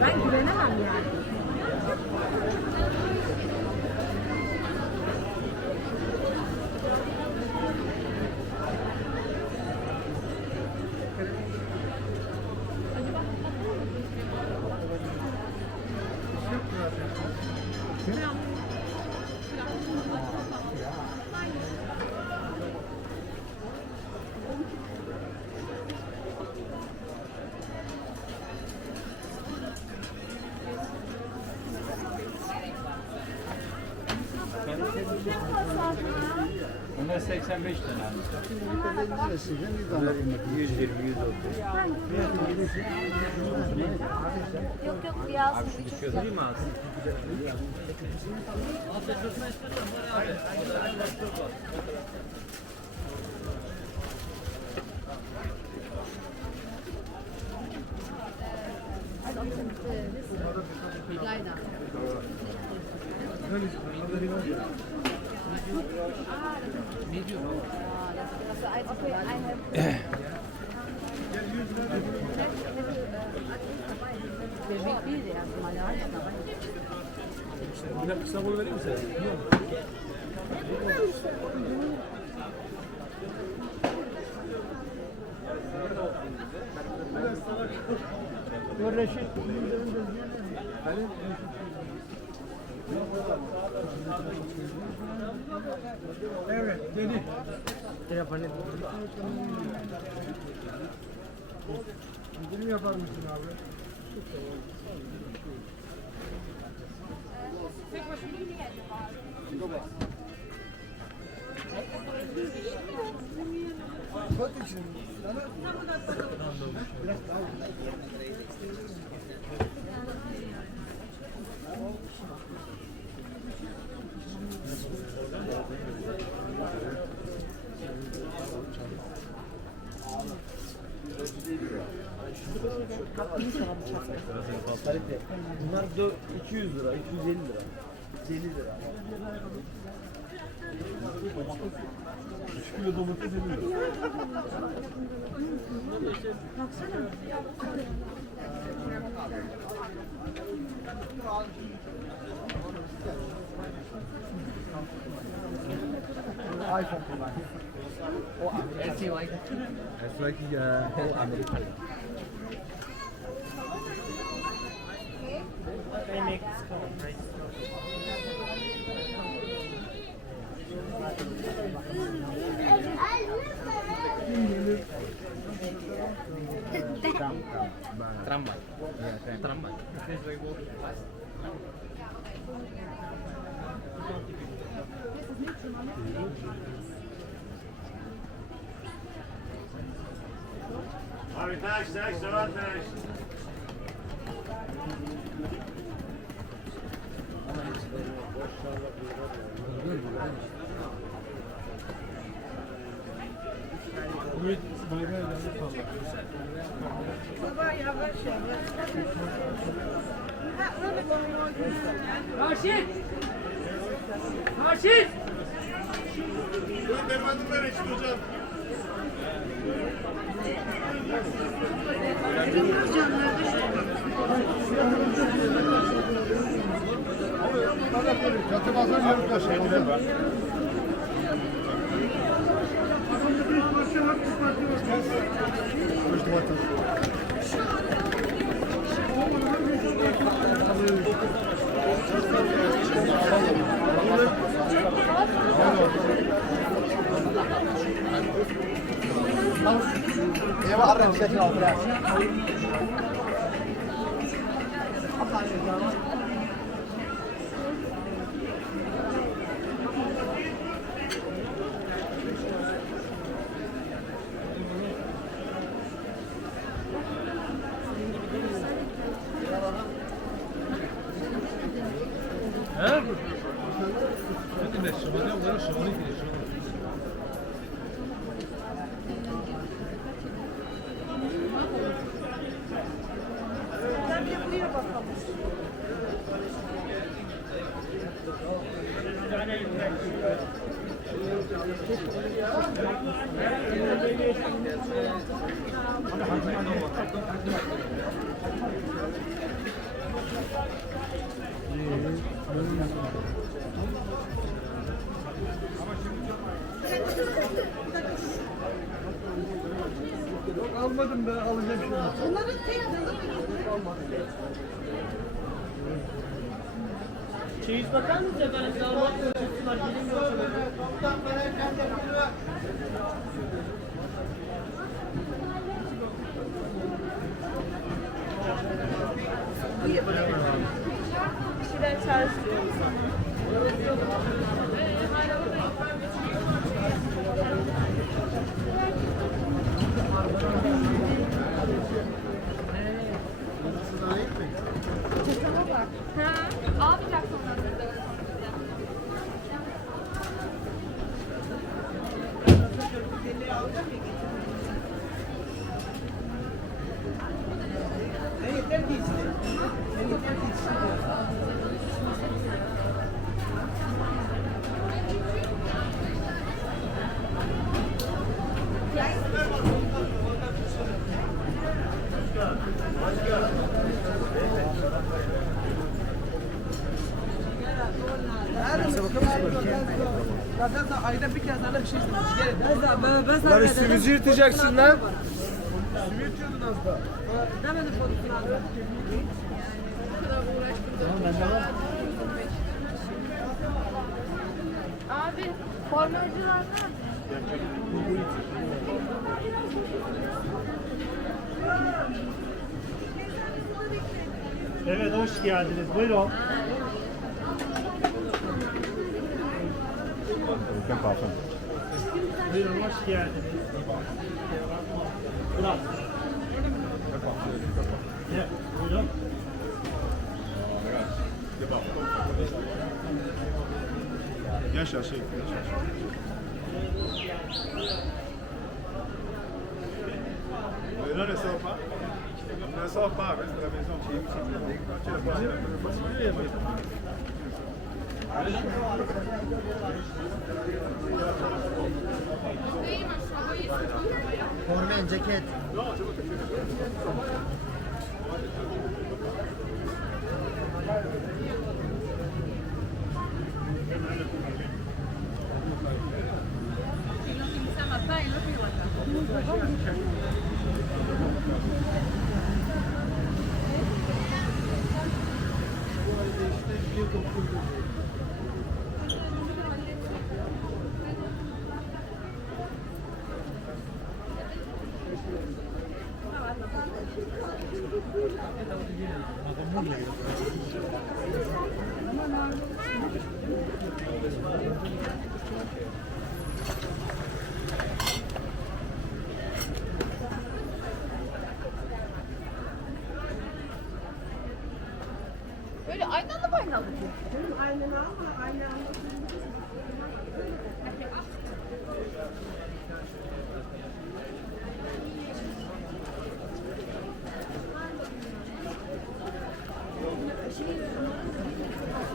Ben güvenemem yani. Bunlar 85 tane abi. 120, 130. Yok yok biraz. Abi şu düşüyor. Değil mi abi? Leider. Bebek değil de yani. Bir kısa boy vereyim mi sana? Evet, dedi. İndirim yapar mısın abi? Bunlar da 200 lira, 250 lira. 50 lira. 3 kilo domates 50 lira. iPhone kullanıyor. O Amerika. O Amerika. Tramvay. Tramvay. Abi taş, soğan taş. Raşit! Raşit! Dur efendim ver işte hocam. Katı bazen yarım kaşık. Eva arra bir şey aldı. almadım ben alacağım şimdi. Bunların tek Çeyiz bakar mısınız efendim? Damat ölçüsü var. Gelin yoksa. bir şeyler çağrıştırıyorum sana. Almayacak sonra. Zaten sen ayda bir kez daha bir şey istedim. Lan üstümüzü yırtacaksın lan. Üstümü yırtıyordun az da. Abi formülcüler nerede? Evet, hoş geldiniz. Buyurun. Buyurun, hoş geldiniz. Bırak. Gel, buyurun. Viens chercher. Non, ne sors pas. Ne sors pas, reste à la maison. Tu es pas. Formen, ceket. Böyle aynalı baynalı. Aynen ama aynen.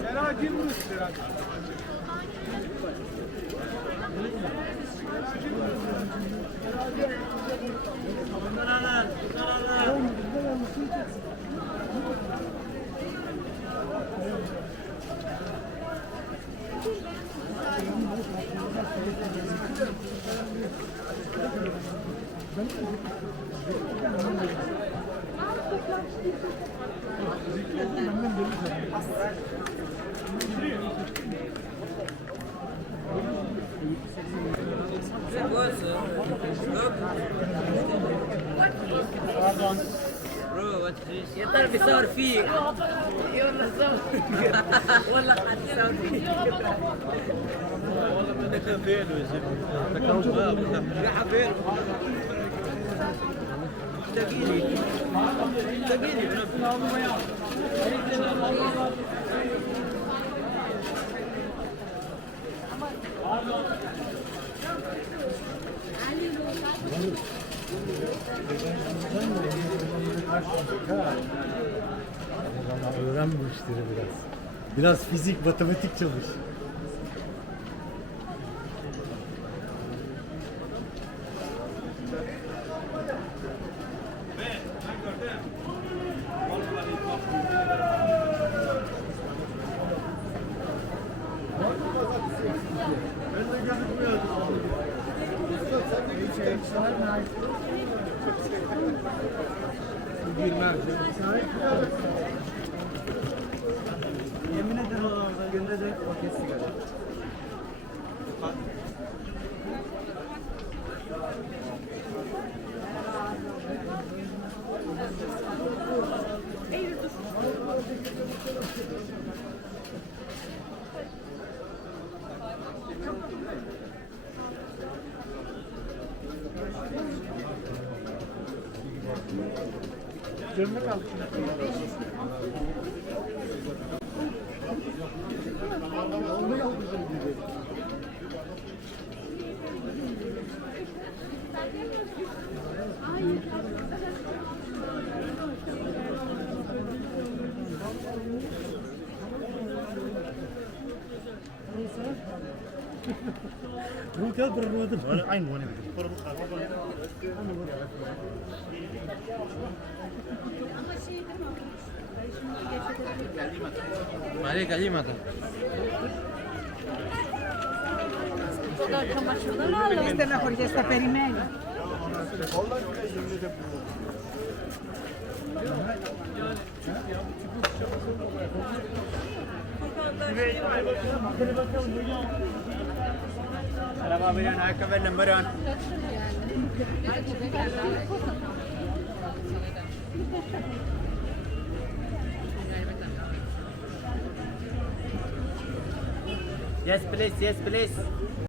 Sera girmiş Sera. Pardon. يضل بيصور فيك يلا صور والله حتصور فيك يا حبيبي تقيلي تقيلي Öğren bu işleri biraz. Biraz fizik, matematik çalış. Ben de gözükmüyor. Girmez. Yemin ederim günde de paket sigara. Cebime kaldı şimdi. عليك كلمة Questa è una richiesta per i mail. Yes please, yes please.